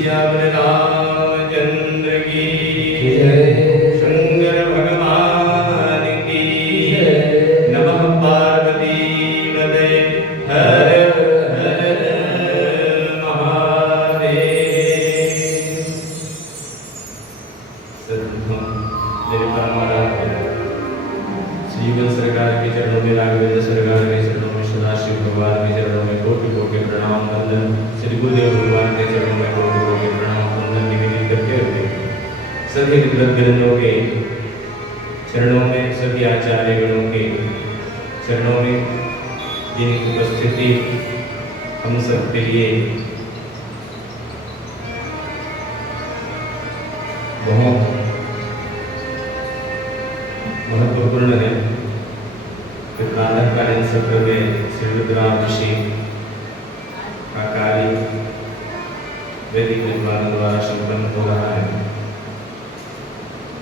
सियावर रामचंद्र की जय। शंकर भगवान की जय। नमः पार्वती पते हर हर महादेव। सद्गुरु मेरे परम आराध्य श्रीयुगल सरकार के चरणों में, राघवेंद्र सरकार के चरणों में, सदाशिव भगवान के चरणों में कोटि कोटि प्रणाम वंदन, श्री गुरुदेव भगवान के चरणों में कोटि कोटि प्रणाम वंदन निवेदित करते हुए सभी विद्वद्गणों के चरणों में, सभी आचार्यगणों के चरणों में, जिनकी उपस्थिति हम सबके लिए बहुत महत्वपूर्ण है कि प्रातःकालीन सत्र में श्री रुद्राभिषेक का कार्य वैदिक विद्वानों द्वारा संपन्न हो रहा है।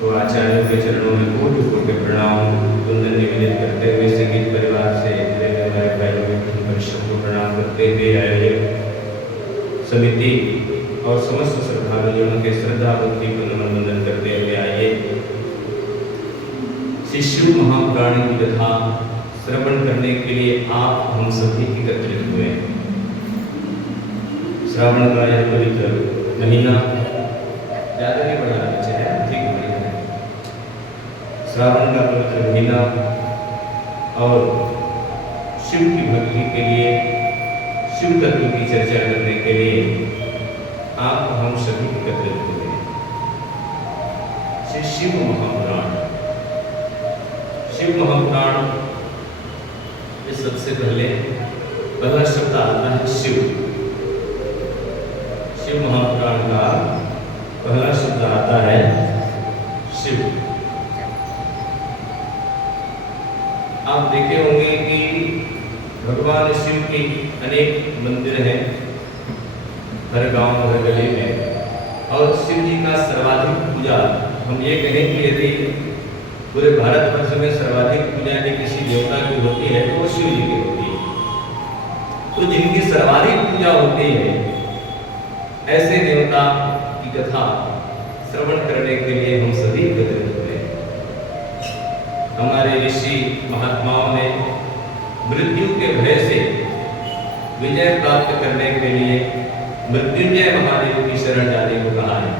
तो आचार्यों के चरणों में कोटि कोटि प्रणाम वंदन निवेदित करते हुए संगीत परिवार से जुड़े हमारे भाइयों के परिषद को प्रणाम करते हुए आयोजक समिति और समस्त श्रद्धालुओं के श्रद्धा भक्ति को नमन वंदन करते हुए आइए शिशु महापुराण की कथा श्रवण करने के लिए आप हम सभी एकत्रित हुए। श्रावण का यह पवित्र महीना ज्यादा नहीं बढ़ा बच्चे हैं, ठीक बढ़िया है। श्रावण का पवित्र महीना और शिव की भक्ति के लिए, शिव तत्व की चर्चा करने के लिए आप हम सभी एकत्रित हुए। श्री शिव महापुराण, शिव महापुराण ये सबसे पहला शब्द आता है शिव। शिव महापुराण का पहला शब्द आता है शिव। आप देखे होंगे कि भगवान शिव के अनेक मंदिर हैं हर गांव हर गली में, और शिव जी का सर्वाधिक पूजा, हम ये कहें कि यदि पूरे भारतवर्ष में सर्वाधिक पूजा यदि किसी देवता की होती है तो वो शिव जी की होती है। तो जिनकी सर्वाधिक पूजा होती है ऐसे देवता की कथा श्रवण करने के लिए हम सभी एकत्रित हुए। हमारे ऋषि महात्माओं ने मृत्यु के भय से विजय प्राप्त करने के लिए मृत्युंजय महादेव की शरण जाने को कहा है।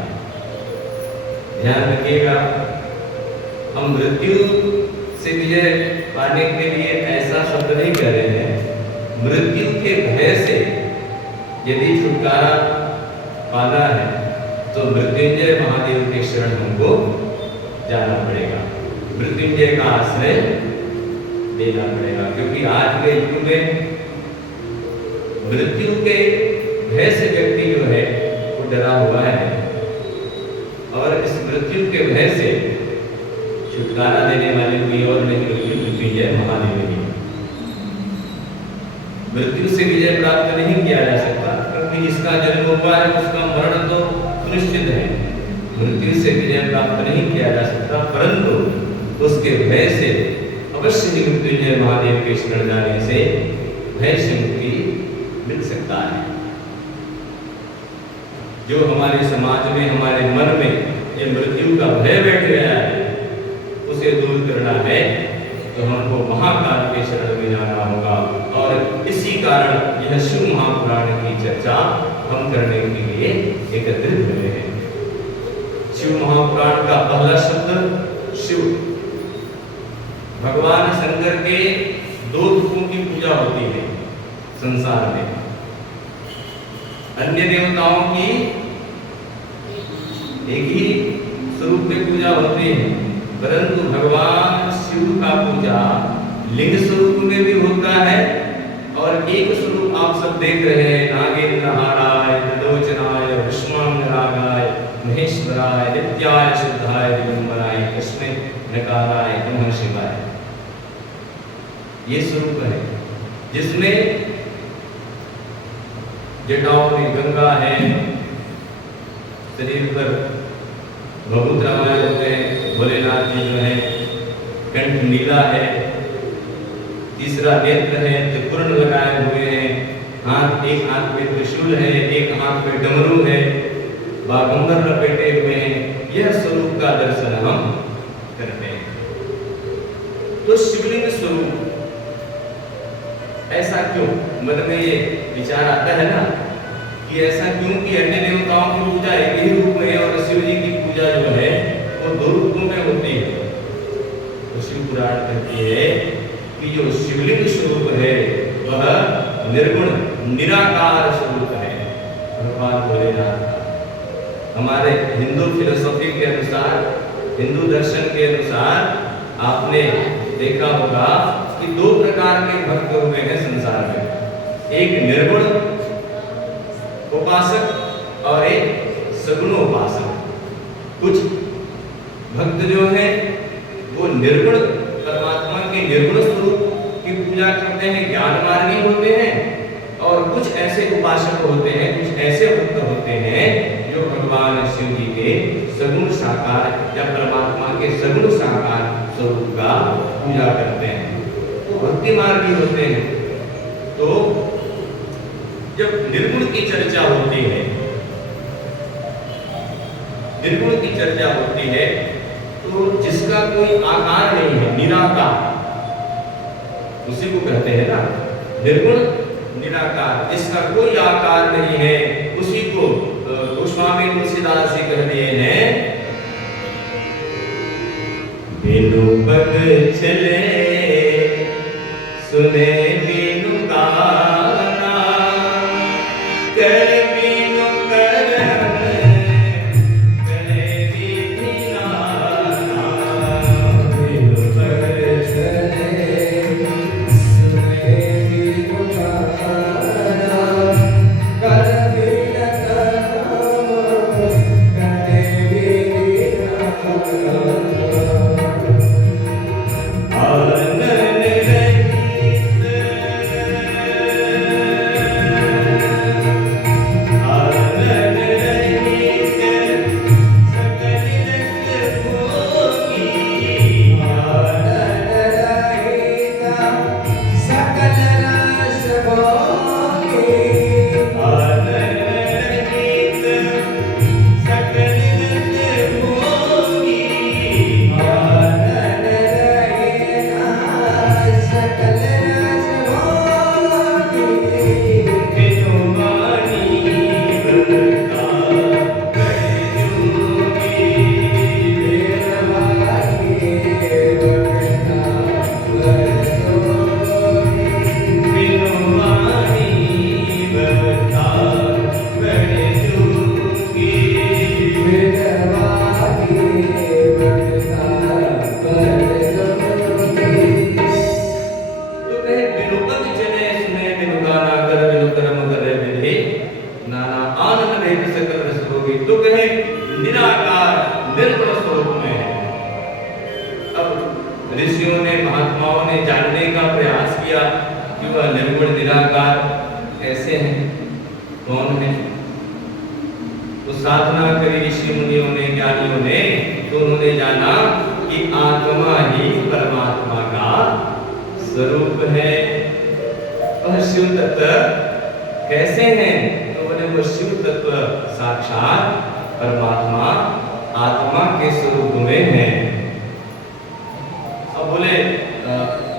ध्यान रखिएगा, हम मृत्यु से विजय पाने के लिए ऐसा शब्द नहीं कह रहे हैं। मृत्यु के भय से यदि छुटकारा पाना है तो मृत्युंजय महादेव के शरण हमको जाना पड़ेगा, मृत्युंजय का आश्रय लेना पड़ेगा। क्योंकि आज के युग में मृत्यु के भय से व्यक्ति जो है वो डरा हुआ है, और इस मृत्यु के भय से छुटकारा देने वाले कोई और नहीं बल्कि मृत्युंजय महादेव ही। मृत्यु से विजय प्राप्त नहीं किया जा सकता, क्योंकि जिसका जन्म हुआ है उसका मरण तो सुनिश्चित है। मृत्यु से विजय प्राप्त नहीं किया जा सकता, परंतु उसके भय से अवश्य ही मृत्युंजय महादेव के शरण जाने से भय से मुक्ति मिल सकता है। जो हमारे समाज में, हमारे मन में ये मृत्यु का भय बैठ गया है, उसे दूर करना है तो हमको महाकाल के शरण में जाना होगा। और इसी कारण यह शिव महापुराण की चर्चा हम करने के लिए एकत्रित हुए हैं। शिव महापुराण का पहला शब्द शिव। भगवान शंकर के दो रूपों की पूजा होती है संसार में। अन्य देवताओं की एक ही स्वरूप में पूजा होती है, परंतु भगवान शिव का पूजा लिंग स्वरूप में भी होता है। और एक स्वरूप आप सब देख रहे हैं, नागेंद्रहाराय, त्रिलोचनाय, भस्मांगरागाय, महेश्वराय, नित्याय, शुद्धाय, दिगंबराय, कृष्ण नकाराय, नमः शिवाय। ये स्वरूप है जिसमें जटाओं में गंगा है, शरीर पर बहुत रामायण होते हैं, भोलेनाथ जी जो है, कंठ नीला है, तीसरा नेत्र है, त्रिपुरण लगाए हुए हैं, एक हाथ में त्रिशूल है, एक हाथ में डमरू है, बागंबर लपेटे हुए हैं, यह स्वरूप का दर्शन हम करते हैं। तो शिवलिंग स्वरूप ऐसा क्यों, मन में ये विचार आता है ना कि ऐसा क्यों कि अन्य देवताओं की पूजा एक ही रूप में है और शिव जी की पूजा जो है वो दो रूपों में होती है। तो शिव पुराण कहती है कि जो शिवलिंग स्वरूप है वह निर्गुण निराकार स्वरूप है भगवान भोलेनाथ का। हमारे हिंदू फिलोसॉफी के अनुसार, हिंदू दर्शन के अनुसार आपने देखा होगा कि दो प्रकार के भक्त हुए हैं संसार में, एक निर्गुण उपासक और एक सगुण उपासक। कुछ भक्त जो हैं वो निर्गुण परमात्मा के निर्गुण स्वरूप की पूजा करते हैं, ज्ञान मार्गी होते हैं, और कुछ ऐसे उपासक होते हैं, कुछ ऐसे भक्त होते हैं जो भगवान शिव जी के सगुण साकार या परमात्मा के सगुण साकार स्वरूप का पूजा करते हैं, वो भक्ति मार्गी होते हैं। तो जब निर्गुण की चर्चा होती है, निर्गुण की चर्चा होती है तो जिसका कोई आकार नहीं है, निराकार, उसी को कहते हैं ना निर्गुण निराकार, जिसका कोई आकार नहीं है, उसी को गोस्वामी तुलसीदास जी कह दिए हैं, बिनु पग चले सुने बिनु गाना, कर बिनु करम करे बिनु नाना, बिनु पग चले सुने बिनु गाना, कर बिनु करम करे बिनु नाना। ऋषियों ने, महात्माओं ने जानने का प्रयास किया कि वह निर्गुण निराकार कैसे हैं, कौन है। तो साधना करी ऋषि मुनियों ने, ज्ञानियों ने, तो उन्होंने जाना कि आत्मा ही परमात्मा का स्वरूप है। वह शिव तत्व कैसे हैं, तो बोले वो शिव तत्व साक्षात परमात्मा आत्मा के स्वरूप में है। अब बोले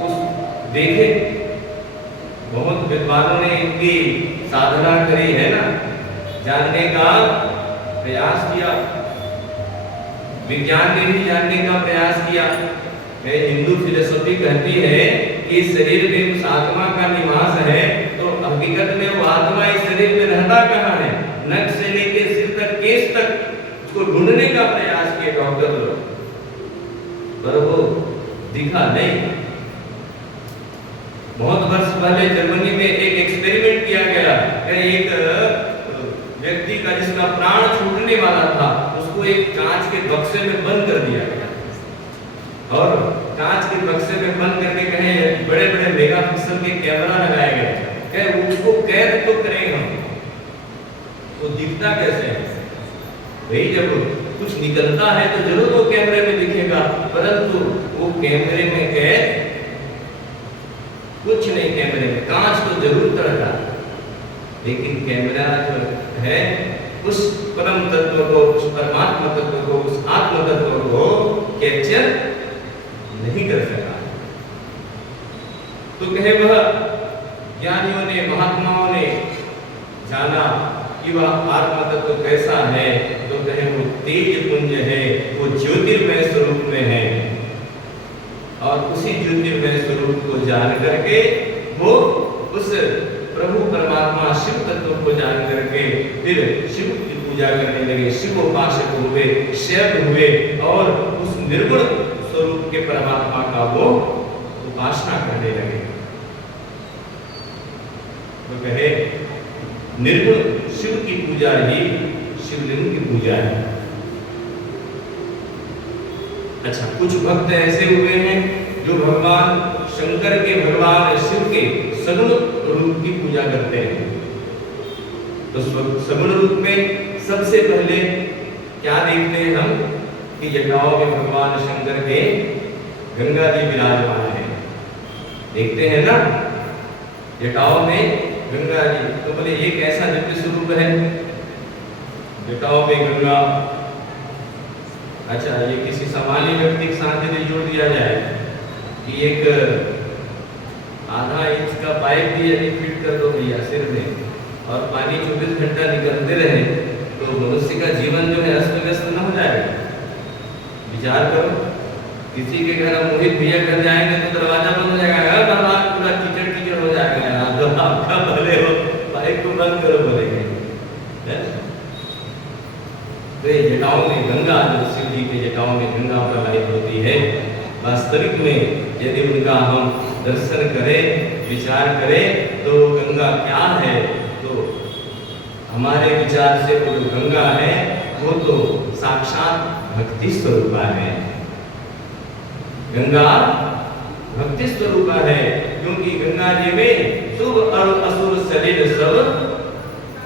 उस देखे बहुत विद्वानों ने इनकी साधना करी है ना, जानने का प्रयास किया, विज्ञान ने भी जानने का प्रयास किया। हिंदू फिलोसॉफी कहती है कि शरीर में उस आत्मा का निवास है, तो हकीकत में वो आत्मा इस शरीर में रहता कहाँ है, नख से लेके सिर तक, केस तक, उसको ढूंढने का प्रयास किए डॉक्टर लोग, पर वो दिखा नहीं। बहुत वर्ष पहले जर्मनी में एक एक्सपेरिमेंट किया गया, एक व्यक्ति का जिसका प्राण छूटने वाला था, उसको एक कांच के बक्से में बंद कर दिया गया, और कांच के बक्से में बंद करके कहे बड़े बड़े मेगापिक्सल के कैमरा लगाए गए, कहे उसको कैद तो करेंगे हम, वो दिखता कैसे है भाई, जब कुछ निकलता है तो जरूर वो कैमरे में दिखेगा, परंतु वो कैमरे में कैद कुछ नहीं, कैमरे में कांच तो जरूर तरह, लेकिन कैमरा जो है उस परम तत्व परमात्मा तत्व को, उस आत्म तत्व को कैप्चर नहीं कर सका। तो कहे वह ज्ञानियों ने, महात्माओं ने जाना कि वह आत्म तत्व कैसा है, तो कहे वो तेज पुंज है, वो ज्योतिर्मय स्वरूप में है। और उसी ज्योतिर्मय स्वरूप को जान करके वो उस प्रभु परमात्मा शिव तत्व को जान करके फिर शिव की पूजा करने लगे, शिव उपासक हुए, शैव हुए और उस निर्गुण स्वरूप के परमात्मा का वो उपासना करने लगे। तो कहे निर्गुण शिव की पूजा ही शिवलिंग की पूजा है। अच्छा, कुछ भक्त ऐसे हुए हैं जो भगवान शंकर के, भगवान शिव के सगुण रूप की पूजा करते हैं। तो सगुण रूप में सबसे पहले क्या देखते हैं हम कि जटाओं में भगवान शंकर के गंगा जी विराजमान है, देखते हैं ना, जटाओं में गंगा जी। तो बोले ये कैसा दिव्य स्वरूप है, जटाओं में गंगा। अच्छा, ये किसी सामान्य व्यक्ति के साथ यदि जोड़ दिया जाए कि एक आधा इंच का पाइप भी यदि फिट कर दो भैया सिर में और पानी 24 घंटा निकलते रहे, तो मनुष्य का जीवन जो है अस्त व्यस्त न हो जाएगा। विचार करो, किसी के घर मोहित भैया कर जाएंगे तो दरवाजा बंद हो जाएगा, भगवान पूरा कीचड़ कीचड़ हो जाएगा, तो आपका भले हो, पाइप को बंद करो बोलेंगे। तो ये जटाओं में गंगा, जो शिव जी के जटाओं में गंगा प्रवाहित होती है, वास्तविक में यदि उनका हम दर्शन करें, विचार करें तो गंगा क्या है, तो हमारे विचार से वो जो गंगा है वो तो साक्षात भक्ति स्वरूपा है। गंगा भक्ति स्वरूपा है, क्योंकि गंगा जी में शुभ और अशुभ शरीर सब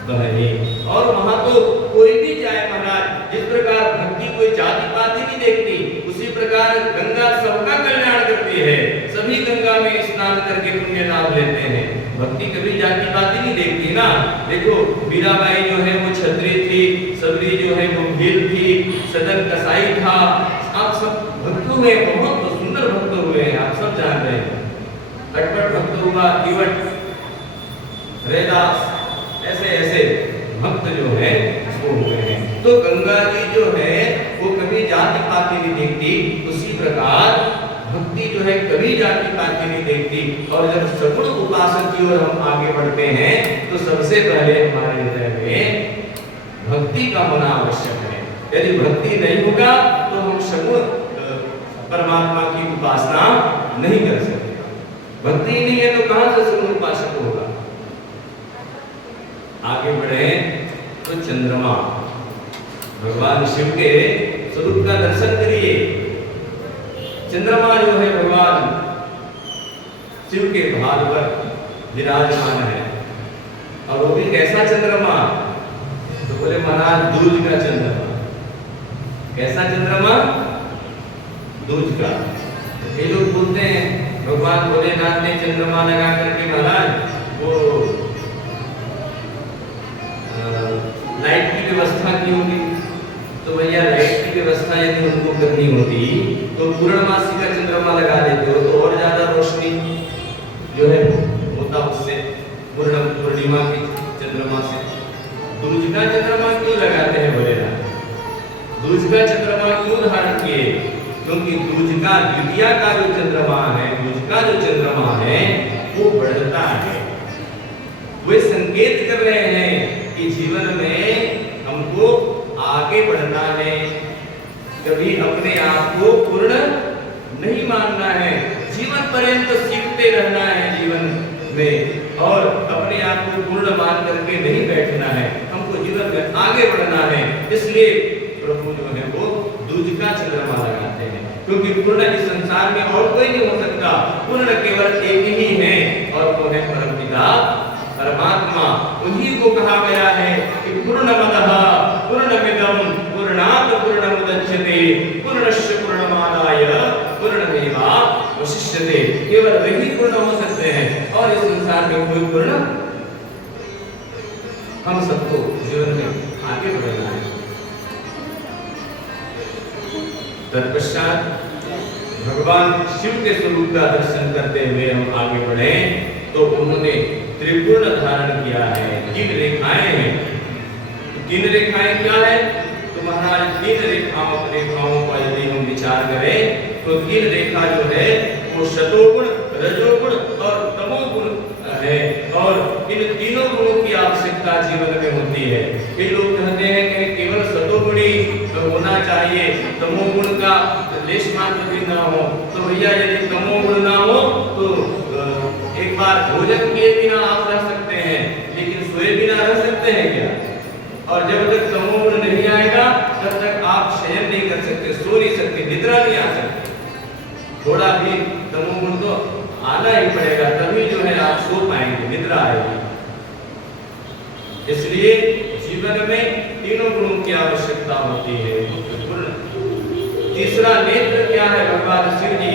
बहे। और वहां तो कोई भी जाए महाराज, जिस प्रकार भक्ति कोई जाति पाति नहीं देखती, उसी प्रकार गंगा सबका कल्याण करती है। सभी गंगा में स्नान करके पुण्य लाभ लेते हैं। भक्ति कभी जाति पाति नहीं देखती ना। देखो मीराबाई जो है वो क्षत्रिय थी, सबरी जो है वो भील थी, सदन कसाई था। आप सब भक्त हुए, बहुत सुंदर भक्त हुए हैं, आप सब जान रहे हैं। अटपट भक्त हुआ, दिवट, रैदास, ऐसे ऐसे भक्त जो है वो हुए हैं। तो गंगा जी जो है वो कभी जाति पाति नहीं देखती, उसी प्रकार भक्ति जो है कभी जाति पाति नहीं देखती। और जब सगुण उपासना की ओर हम आगे बढ़ते हैं तो सबसे पहले हमारे हृदय में भक्ति का होना आवश्यक है। यदि भक्ति नहीं होगा तो हम सगुण परमात्मा की उपासना नहीं कर सकते। भक्ति ही नहीं है तो कहां से सगुण उपासक होगा। आगे बढ़े तो चंद्रमा, भगवान शिव के स्वरूप का दर्शन करिए। चंद्रमा जो है भगवान शिव के भाल पर विराजमान है। और वो भी कैसा चंद्रमा, तो बोले महाराज दूज का चंद्रमा। कैसा चंद्रमा, दूज का। ये लोग बोलते हैं भगवान भोलेनाथ ने चंद्रमा लगा करके महाराज वो लाइट की व्यवस्था की होगी। तो भैया लाइट की व्यवस्था यदि उनको करनी होती तो पूर्णमासी का चंद्रमा लगा देते हो तो और ज्यादा रोशनी जो है होता उससे, पूर्णिमा की चंद्रमा से। दूज का चंद्रमा क्यों लगाते हैं भोलेनाथ? दूज का चंद्रमा क्यों धारण किए? क्योंकि दूज का द्वितीया का जो चंद्रमा है, दूज का जो चंद्रमा है वो बढ़ता है। वे संकेत कर रहे हैं कि जीवन में हमको आगे बढ़ना है, कभी अपने आप को पूर्ण नहीं मानना है, जीवन पर्यंत सीखते रहना है जीवन में, और अपने आप को पूर्ण मान करके नहीं बैठना है, हमको जीवन में आगे बढ़ना है। इसलिए प्रभु जो है वो दूज का चंद्रमा लगाते हैं, क्योंकि पूर्ण इस संसार में और कोई नहीं हो सकता। पूर्ण केवल एक ही है और वो है परमपिता परमात्मा। उन्हीं को कहा गया है कि पूर्णमदः पूर्णमिदं पूर्णात् पूर्णमुदच्यते पूर्णस्य पूर्णमादाय पूर्णमेवावशिष्यते। केवल वही पूर्ण हो सकते हैं और इस संसार में कोई पूर्ण। हम सबको जीवन में आगे बढ़ना है। तत्पश्चात भगवान शिव के स्वरूप का दर्शन करते हुए हम आगे बढ़े तो उन्होंने त्रिपुर्ण धारण किया है, 3 रेखाएं हैं। 3 रेखाएं क्या है? तो महाराज 3 रेखाओं का यदि हम विचार करें तो 3 रेखा जो है वो सतोगुण, रजोगुण और तमोगुण है और इन तीनों गुणों की आवश्यकता जीवन में होती है। कई लोग कहते हैं कि केवल सतोगुणी होना चाहिए, तमोगुण का लेश मात्र भी ना हो। तो भैया यदि तमोगुण ना हो तो एक बार भोजन किए बिना आप रह सकते हैं, लेकिन सोए बिना रह सकते हैं क्या? और जब तक तमोगुण नहीं आएगा तब तक आप शयन नहीं कर सकते, सो नहीं सकते, निद्रा नहीं आ सकती। थोड़ा भी तमोगुण तो आना ही पड़ेगा, तभी जो है आप सो पाएंगे, निद्रा आएगी। इसलिए जीवन में तीनों गुणों की आवश्यकता होती है। तीसरा नेत्र क्या है? भगवान शिव जी